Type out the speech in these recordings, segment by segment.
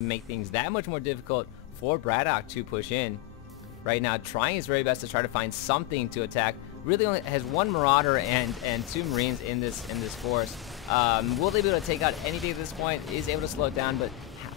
make things that much more difficult for BratOK to push in. Right now, trying his very best to try to find something to attack. Really only has one Marauder and 2 Marines in this force. Will they be able to take out anything at this point? Is able to slow it down, but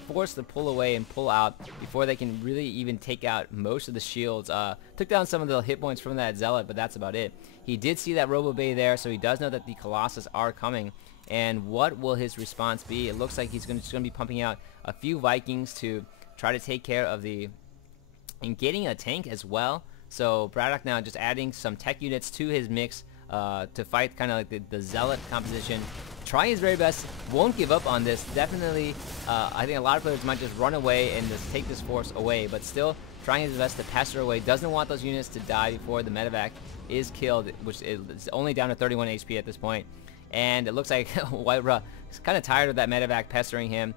forced to pull away and pull out before they can really even take out most of the shields. Took down some of the hit points from that Zealot, but that's about it. He did see that Robo Bay there, so he does know that the Colossus are coming. And what will his response be? It looks like he's just going to be pumping out a few Vikings to try to take care of and getting a tank as well. So BratOK now just adding some tech units to his mix to fight kind of like the Zealot composition. Trying his very best, won't give up on this. Definitely, I think a lot of players might just run away and just take this force away, but still trying his best to pester away. Doesn't want those units to die before the medevac is killed, which is only down to 31 HP at this point. And it looks like White-Ra is kind of tired of that medevac pestering him.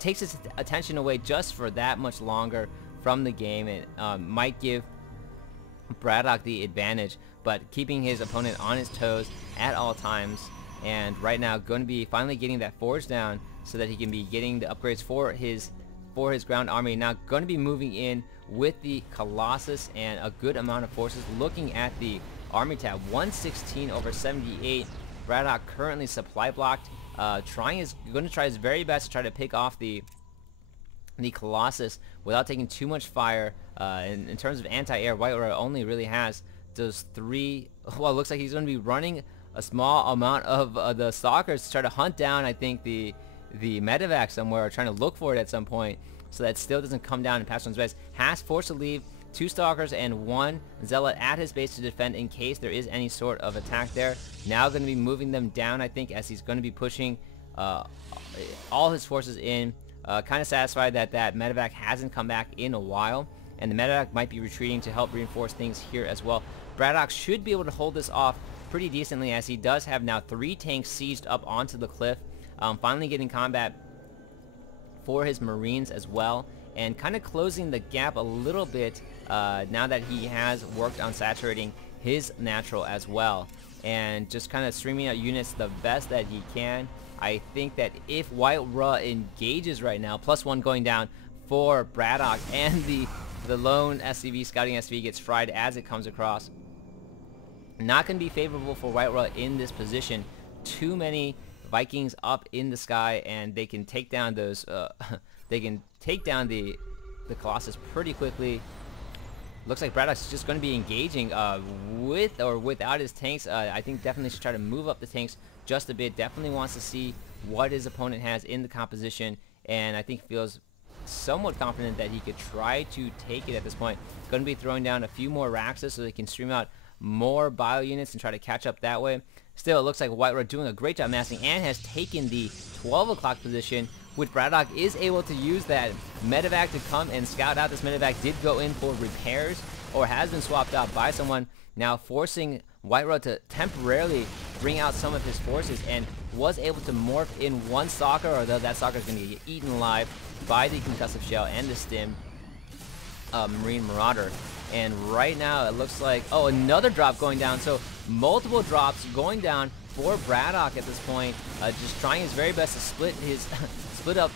Takes his attention away just for that much longer from the game. It might give BratOK the advantage, but keeping his opponent on his toes at all times. And right now going to be finally getting that forge down so that he can be getting the upgrades for his ground army. Now going to be moving in with the Colossus and a good amount of forces. Looking at the army tab, 116 over 78. BratOK currently supply blocked. Going to try his very best to try to pick off the Colossus without taking too much fire. In terms of anti-air, White-Ra only really has those 3. Well, it looks like he's going to be running a small amount of the Stalkers to try to hunt down, I think, the medevac somewhere, or trying to look for it at some point, so that still doesn't come down and pass on his base. Has forced to leave 2 Stalkers and 1 Zealot at his base to defend in case there is any sort of attack there. Now going to be moving them down, I think, as he's going to be pushing all his forces in. Kind of satisfied that medevac hasn't come back in a while, and the medevac might be retreating to help reinforce things here as well. BratOK should be able to hold this off pretty decently, as he does have now 3 tanks sieged up onto the cliff. Finally getting combat for his Marines as well, and kind of closing the gap a little bit now that he has worked on saturating his natural as well, and just kind of streaming out units the best that he can. I think that if White-Ra engages right now, +1 going down for BratOK, and the lone SCV, scouting SCV, gets fried as it comes across. Not going to be favorable for White-Ra in this position. Too many Vikings up in the sky, and they can take down those. They can take down the Colossus pretty quickly. Looks like BratOK's just going to be engaging with or without his tanks. I think definitely should try to move up the tanks just a bit. Definitely wants to see what his opponent has in the composition, and I think feels somewhat confident that he could try to take it at this point. Going to be throwing down a few more Raxus so they can stream out more bio units and try to catch up that way. Still, it looks like White-Ra doing a great job massing and has taken the 12 o'clock position, which BratOK is able to use that medevac to come and scout out. This medevac did go in for repairs, or has been swapped out by someone, now forcing White-Ra to temporarily bring out some of his forces, and was able to morph in 1 Stalker, although that Stalker is going to get eaten alive by the concussive shell and the stim Marine Marauder. And right now it looks like, oh, another drop going down. So multiple drops going down for BratOK at this point. Just trying his very best to split up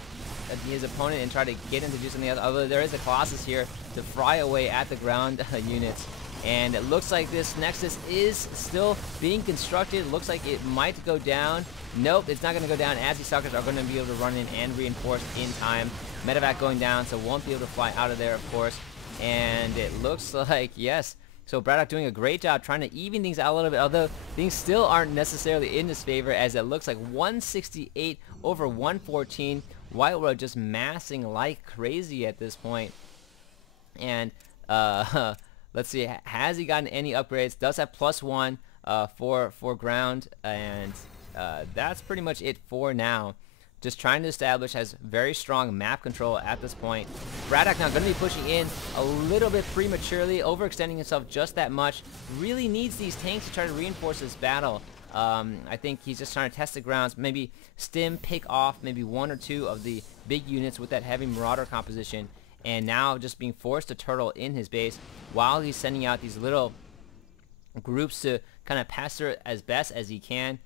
his opponent and try to get him to do something else. Although there is a Colossus here to fry away at the ground units. And it looks like this Nexus is still being constructed. Looks like it might go down. Nope, it's not going to go down, as these Stalkers are going to be able to run in and reinforce in time. Medevac going down, so won't be able to fly out of there, of course. And it looks like, yes, so BratOK doing a great job trying to even things out a little bit, although things still aren't necessarily in his favor, as it looks like 168 over 114. White-Ra just massing like crazy at this point. And let's see, has he gotten any upgrades? Does have +1 for ground, and that's pretty much it for now. Just trying to establish, has very strong map control at this point. BratOK now going to be pushing in a little bit prematurely, overextending himself just that much. Really needs these tanks to try to reinforce this battle. I think he's just trying to test the grounds, maybe stim, pick off maybe 1 or 2 of the big units with that heavy Marauder composition, and now just being forced to turtle in his base while he's sending out these little groups to kind of pester as best as he can.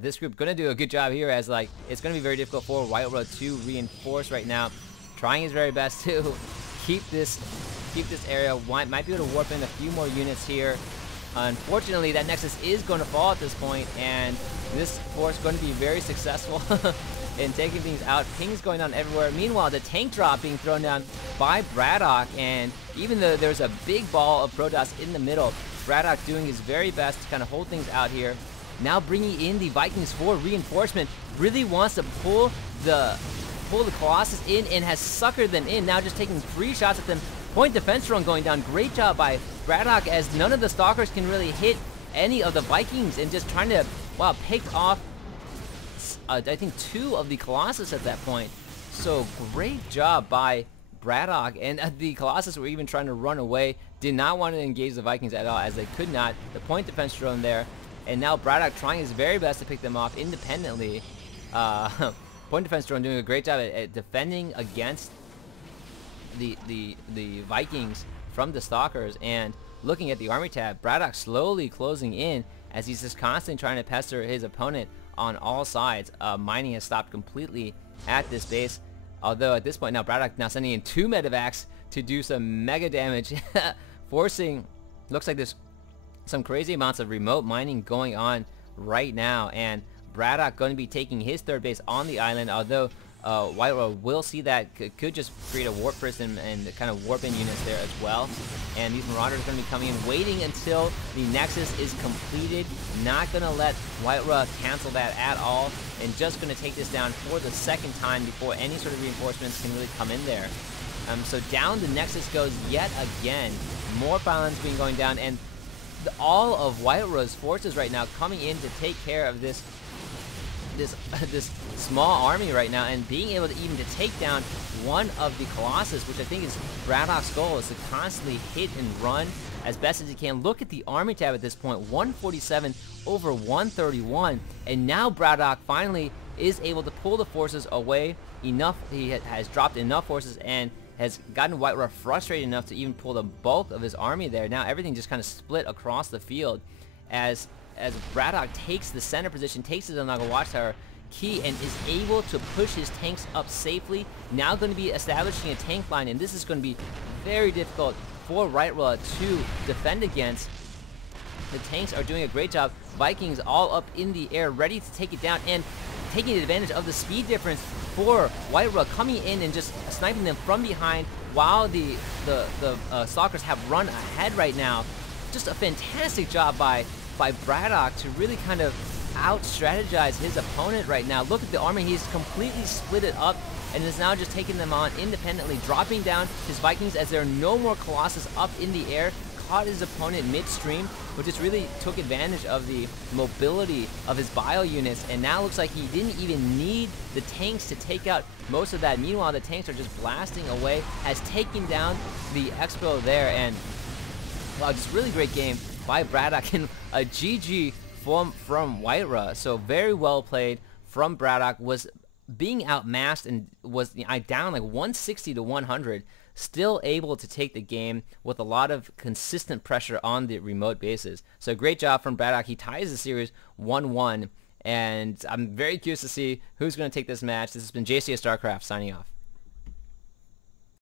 This group going to do a good job here, as like it's going to be very difficult for White-Ra to reinforce right now. trying his very best to keep this area. Might be able to warp in a few more units here. Unfortunately, that Nexus is going to fall at this point, and this force is going to be very successful in taking things out. Pings going on everywhere. Meanwhile, the tank drop being thrown down by BratOK, and even though there's a big ball of Protoss in the middle, BratOK doing his very best to kind of hold things out here. Now bringing in the Vikings for reinforcement. Really wants to pull the Colossus in and has suckered them in. Now just taking 3 shots at them. Point defense drone going down. Great job by BratOK, as none of the Stalkers can really hit any of the Vikings, and just trying to, wow, pick off, I think 2 of the Colossus at that point. So great job by BratOK, and the Colossus were even trying to run away. Did not want to engage the Vikings at all, as they could not. The point defense drone there, and now BratOK trying his very best to pick them off independently. Point defense drone doing a great job at defending against the Vikings from the Stalkers. And looking at the army tab, BratOK slowly closing in as he's just constantly trying to pester his opponent on all sides. Mining has stopped completely at this base, although at this point now BratOK now sending in 2 medevacs to do some mega damage, forcing, looks like there's some crazy amounts of remote mining going on right now, and BratOK going to be taking his 3rd base on the island, although White-Ra will see that, could just create a warp prison and kind of warp in units there as well. And these Marauders are going to be coming in, waiting until the Nexus is completed. Not going to let White-Ra cancel that at all, and just going to take this down for the 2nd time before any sort of reinforcements can really come in there. So down the Nexus goes yet again. More pylons being going down, and all of White-Ra's forces right now coming in to take care of this small army right now, and being able to even to take down one of the Colossus, which I think is BratOK's goal, is to constantly hit and run as best as he can. Look at the army tab at this point, 147 over 131, and now BratOK finally is able to pull the forces away enough. He has dropped enough forces and has gotten White-Ra frustrated enough to even pull the bulk of his army there. Now everything just kind of split across the field as BratOK takes the center position, takes the Naga Watchtower key, and is able to push his tanks up safely. Now going to be establishing a tank line, and this is going to be very difficult for White-Ra to defend against. The tanks are doing a great job. Vikings all up in the air, ready to take it down, and taking advantage of the speed difference for White-Ra, coming in and just sniping them from behind while the Stalkers have run ahead right now. Just a fantastic job by BratOK to really kind of out-strategize his opponent right now. Look at the army. He's completely split it up and is now just taking them on independently, dropping down his Vikings as there are no more Colossus up in the air. Caught his opponent midstream, which just really took advantage of the mobility of his bio units, and now looks like he didn't even need the tanks to take out most of that. Meanwhile, the tanks are just blasting away, has taken down the Expo there, and wow, just really great game by BratOK, and a GG from White-Ra. So very well played from BratOK. Was being outmassed and was down like 160 to 100. Still able to take the game with a lot of consistent pressure on the remote bases. So great job from BratOK. He ties the series 1-1, and I'm very curious to see who's going to take this match. This has been JCS StarCraft signing off.